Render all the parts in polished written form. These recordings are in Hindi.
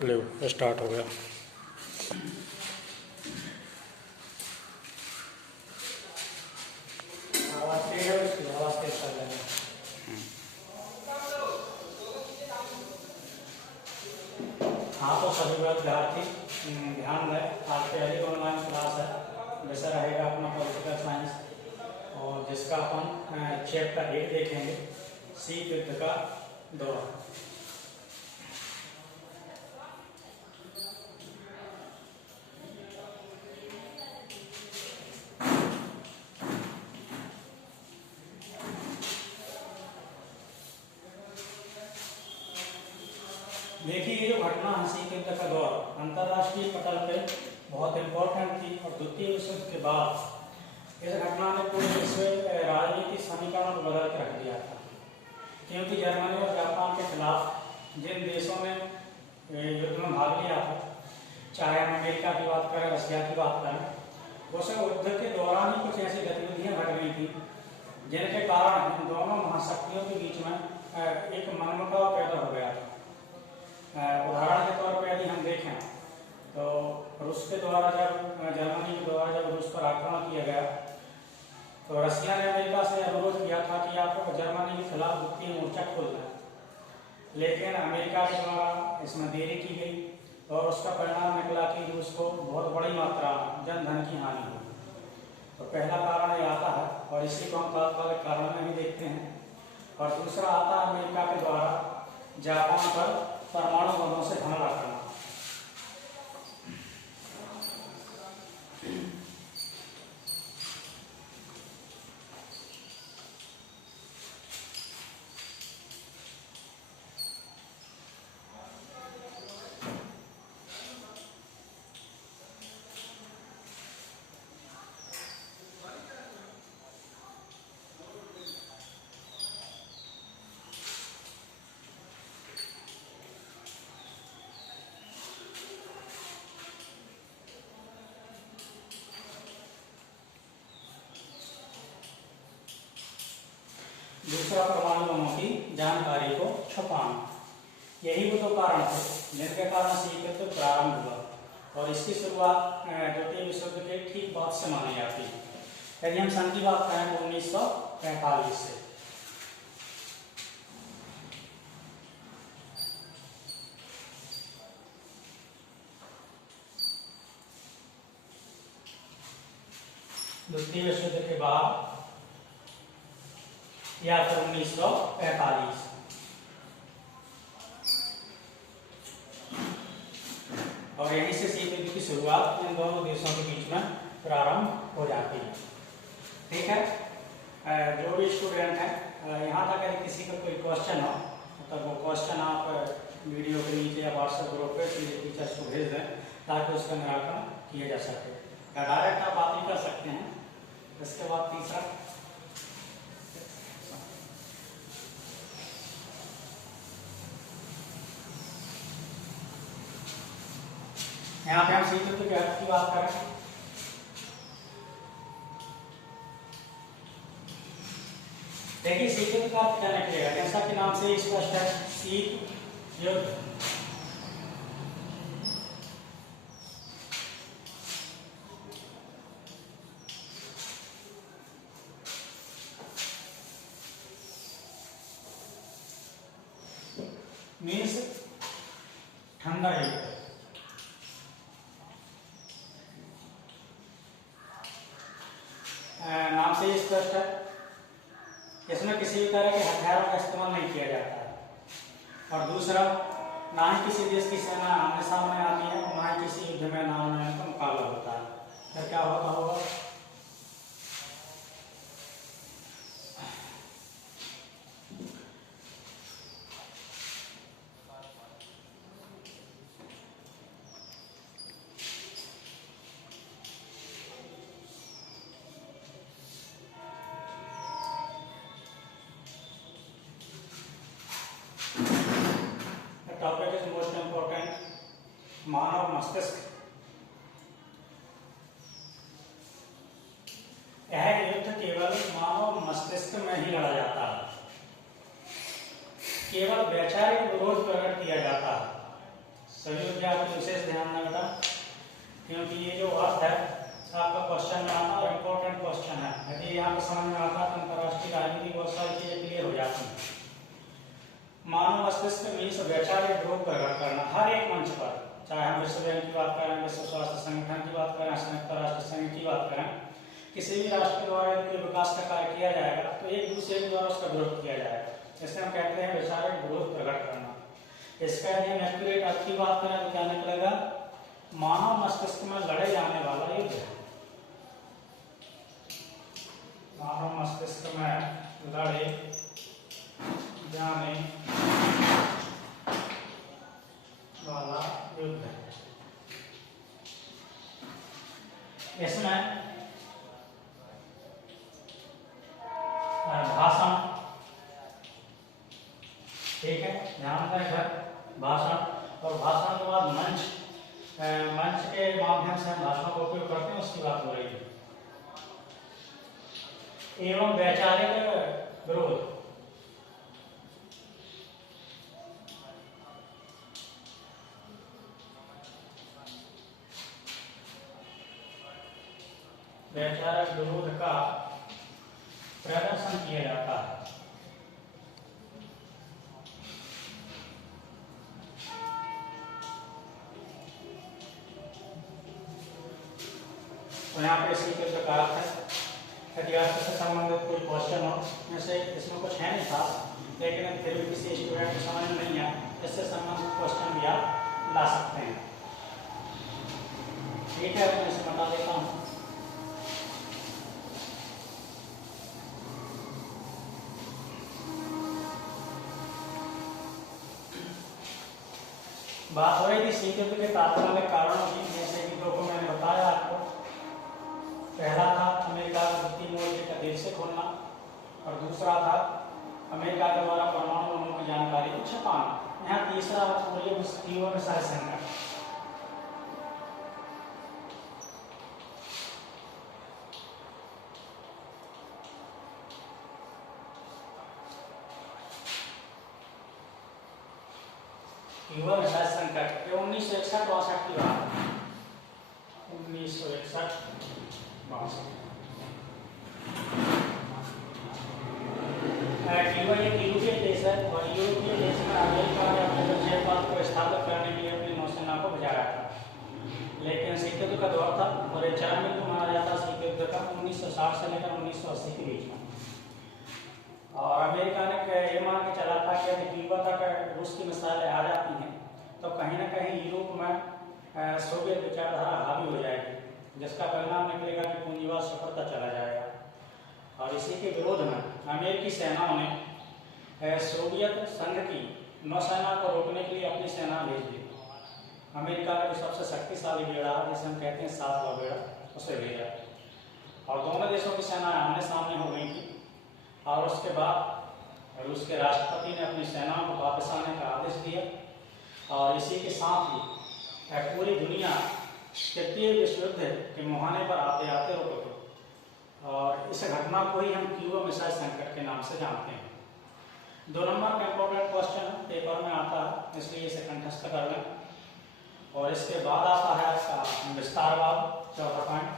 लो स्टार्ट हो गया। हाँ, तो सभी विद्यार्थी ध्यान दें, आज पहली ऑनलाइन क्लास है। विषय रहेगा अपना पॉलिटिकल साइंस, और जिसका अपन चैप्टर 1 देखेंगे, शीत युद्ध का दौर। देखिए, ये जो घटना है शीत युद्ध का दौर अंतर्राष्ट्रीय पटल पे बहुत इम्पोर्टेंट थी, और द्वितीय विश्व युद्ध के बाद इस घटना ने पूरे विश्व राजनीतिक समीकरण को बदल कर रख दिया था। क्योंकि जर्मनी और जापान के खिलाफ जिन देशों ने युद्ध में भाग लिया था, चाहे हम अमेरिका की बात करें, रशिया की बात करें, उस युद्ध के दौरान ही कुछ ऐसी गतिविधियां घट गई थी जिनके कारण इन दोनों महाशक्तियों के बीच में एक मनमुटाव पैदा हो गया था। उदाहरण के तौर पर यदि हम देखें तो रूस के द्वारा जर्मनी के द्वारा जब रूस पर आक्रमण किया गया, तो रशिया ने अमेरिका से अनुरोध किया था कि आप जर्मनी के खिलाफ वित्तीय मोर्चा खोल दें, लेकिन अमेरिका के द्वारा इसमें देरी की गई, और उसका परिणाम निकला कि रूस को बहुत बड़ी मात्रा में जन धन की हानि हुई। तो पहला कारण ये आता है, और इसी को हम तात्कालिक कारण में भी देखते हैं। और दूसरा आता है अमेरिका के द्वारा जापान पर परमाणु बमों से हमला करना। दूसरा, परमाणु बमों की जानकारी को छुपाना। यही वो दो कारण थे जिनके कारण शीत युद्ध प्रारंभ हुआ, और इसकी शुरुआत द्वितीय विश्व युद्ध के ठीक बाद से मानी जाती है। यदि हम सन की बात करें तो 1945 से। द्वितीय विश्व युद्ध के बाद या फिर 1945, और यहीं से शीत युद्ध की शुरुआत इन दोनों देशों के बीच में प्रारंभ हो जाती है। ठीक है, जो भी स्टूडेंट हैं, यहाँ तक यदि किसी का कोई क्वेश्चन हो तो वो क्वेश्चन आप वीडियो के नीचे या व्हाट्सएप ग्रुप पे टीचर्स को भेज दें, ताकि उसका निराकरण किया जा सके। डायरेक्ट आप बात भी कर सकते हैं। इसके बाद तीसरा, यहाँ पे हम शीत युद्ध के अर्थ की बात करें। देखिए, शीत युद्ध का अर्थ क्या निकलेगा, जैसा कि नाम से स्पष्ट है, शीत युद्ध। मीन्स ठंडा युद्ध। नाम से ही स्पष्ट है, इसमें किसी भी तरह के हथियारों का इस्तेमाल नहीं किया जाता है। और दूसरा, ना ही किसी देश की सेना आमने सामने आती है, और ना ही किसी युद्ध में नाम का मुकाबला होता है। फिर क्या होता होगा? टॉपिक इज मोस्ट इंपोर्टेंट, मानव मस्तिष्क। यह युद्ध केवल मानव मस्तिष्क में ही लड़ा जाता है, केवल वैचारिक विरोध प्रकट किया जाता है। सभी पे आपकी विशेष ध्यान देना बेटा, क्योंकि ये जो अर्थ है आपका क्वेश्चन में आता है और इम्पोर्टेंट क्वेश्चन है। यदि यहाँ पे समझ में आता है तो अंतर्राष्ट्रीय राजनीति बहुत सारी चीजें क्लियर हो जाती हैं। मानव मस्तिष्क में इस वैचारिक ध्रुव प्रकट करना हर एक मंच पर, चाहे हम विश्व बैंक की बात करें, विश्व स्वास्थ्य संगठन की बात करें, संयुक्त राष्ट्र संघ की बात करें, किसी भी राष्ट्र द्वारा यदि कोई विकास का कार्य किया जाएगा तो एक दूसरे के द्वारा उसका विरोध किया जाएगा। इसे हम कहते हैं वैचारिक विरोध प्रकट करना। इसका यदि हम एक्यूरेट अर्थ की बात करें तो क्या निकलेगा? मानव मस्तिष्क में लड़े जाने वाला युद्ध है। मानव मस्तिष्क में लड़े जाने वाला युद्ध है। इसमें भाषण, ठीक है, ध्यान दें, भाषण और भाषण के बाद मंच, मंच के माध्यम से हम भाषण का उपयोग करते हैं, उसकी बात हो रही है। एवं वैचारिक विरोध, वैचारिक विरोध का प्रदर्शन किया जाता है। तो यहाँ पे इसी के प्रकार है, इतिहास से संबंधित कोई क्वेश्चन हो, जैसे इसमें कुछ है नहीं था, लेकिन फिर भी किसी स्टूडेंट को समझ में नहीं आया, इससे संबंधित क्वेश्चन भी आप ला सकते हैं। ठीक है, मैं इसे बता देता हूँ। बात हो रही थी शीत युद्ध के तात्कालिक कारणों की, जैसे कि दो को मैंने बताया आपको। पहला था अमेरिका का द्वितीय मॉडल का देश से खोलना, और दूसरा था अमेरिका के द्वारा परमाणु बमों की जानकारी को छिपाना। यहाँ तीसरा तीव्र मिसाइल संकट। तीव्र मिसाइल संकट 1961-62 की बात, 1961-62। यूरोपीय देश है और यूरोपीय देश में अमेरिका ने अपने जलप्रपात को स्थापित करने के लिए अपनी नौसेना को भेजा था। लेकिन शीत युद्ध का दौर था और ये चरम युद्ध माना जाता है शीत युद्ध का 1960 से लेकर 1980 के बीच में। और अमेरिका ने ये मान के चला था कि यदि क्यूबा तक रूस की मिसाइलें आ जाती हैं तो कहीं ना कहीं यूरोप में सोवियत विचारधारा हावी हो जाएगी, जिसका परिणाम निकलेगा कि पूंजीवाद सफलता चला जाएगा। और इसी के विरोध में अमेरिकी सेनाओं ने सोवियत संघ की नौसेना को रोकने के लिए अपनी सेना भेज दी। अमेरिका का जो सबसे शक्तिशाली बेड़ा, जिसे हम कहते हैं सातवां बेड़ा, उसे भेजा और दोनों देशों की सेनाएं आमने सामने हो गई थी। और उसके बाद रूस के राष्ट्रपति ने अपनी सेनाओं को वापस आने का आदेश दिया और इसी के साथ ही पूरी दुनिया तृतीय विश्व युद्ध के मुहाने पर आते आते रुक गई। और इस घटना को ही हम क्यूबा मिसाइल संकट के नाम से जानते हैं। 2 नंबर का इंपॉर्टेंट क्वेश्चन पेपर में आता है, इसलिए इसे कंठस्थ कर लें। और इसके बाद आता है आपका विस्तारवाद, चौथा पॉइंट।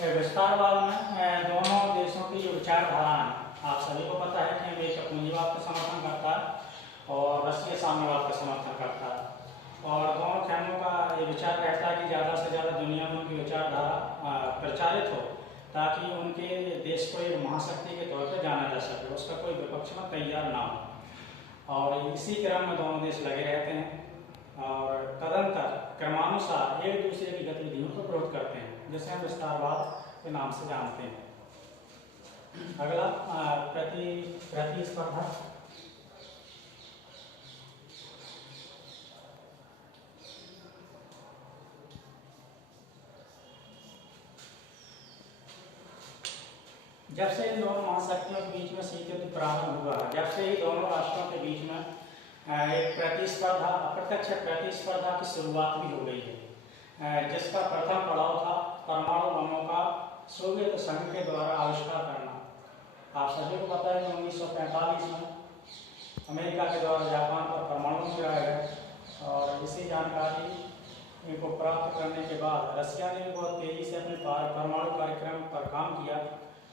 विस्तारवाद में दोनों देशों की जो विचारधारा है, आप सभी को पता है कि अमेरिका पूंजीवाद का समर्थन करता है और रशिया साम्यवाद का समर्थन करता है। और दोनों खेमों का ये विचार रहता है कि ज़्यादा से ज़्यादा दुनिया में उनकी विचारधारा प्रचारित हो, ताकि उनके देश को एक महाशक्ति के तौर पर जाना जा सके, उसका कोई विपक्ष में तैयार ना हो। और इसी क्रम में दोनों देश लगे रहते हैं और तदंतर क्रमानुसार एक दूसरे की गतिविधियों को विरोध करते हैं, जिसे हम विस्तारवाद के नाम से जानते हैं। अगला प्रतिस्पर्धा। जब से इन दोनों महाशक्तियों के बीच में शीत युद्ध प्रारंभ हुआ, जब से ही दोनों राष्ट्रों के बीच में एक प्रतिस्पर्धा, अप्रत्यक्ष प्रतिस्पर्धा की शुरुआत भी हो गई है, जिसका प्रथम पड़ाव था परमाणु बमों का सोवियत संघ के द्वारा आविष्कार करना। आप सभी को पता है कि 1945 में अमेरिका के द्वारा जापान पर परमाणु गिराया गया और इसी जानकारी को प्राप्त करने के बाद रशिया ने बहुत तेजी से अपने परमाणु कार्यक्रम पर काम किया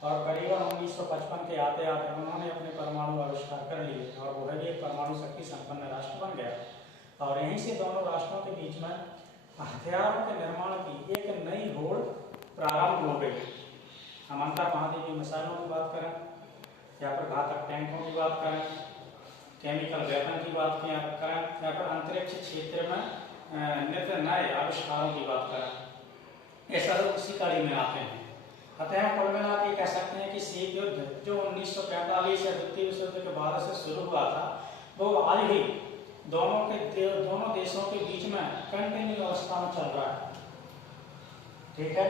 और करीबन 1955 के आते आते उन्होंने अपने परमाणु आविष्कार कर लिए और वो है एक परमाणु शक्ति संपन्न राष्ट्र बन गया। और यहीं से दोनों राष्ट्रों के बीच में हथियारों के निर्माण की एक नई होड़ प्रारंभ हो गई। हम अंतर महाद्वीपीय मिसाइलों की बात करें या फिर घातक टैंकों की बात करें, केमिकल वेपन की बात करें या फिर अंतरिक्ष क्षेत्र में नित्य नए आविष्कारों की बात करें, ये सब उसी कड़ी में आते हैं। अतः कुल मिला के कह सकते हैं कि शीत युद्ध जो 1945 या द्वितीय विश्व युद्ध के बाद से शुरू हुआ था, वो आज भी दोनों देशों के बीच में कंटिन्यू अवस्था में चल रहा है। ठीक है,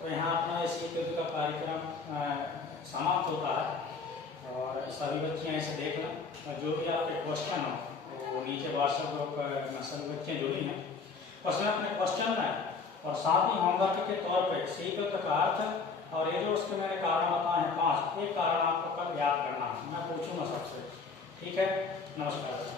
तो यहाँ अपना शीत युद्ध का कार्यक्रम समाप्त होता है और सभी बच्चियाँ इसे देख लें और जो भी आपके क्वेश्चन हो वो नीचे व्हाट्सएप ग्रुप में सभी बच्चियाँ जुड़ी हैं, उसमें अपने क्वेश्चन में और साथ ही होमवर्क के तौर पे शीत युद्ध का अर्थ और ये जो उसके मैंने कारण बताए हैं 5, एक कारण आपको कल याद करना है, मैं पूछूंगा सबसे। ठीक है, नमस्कार।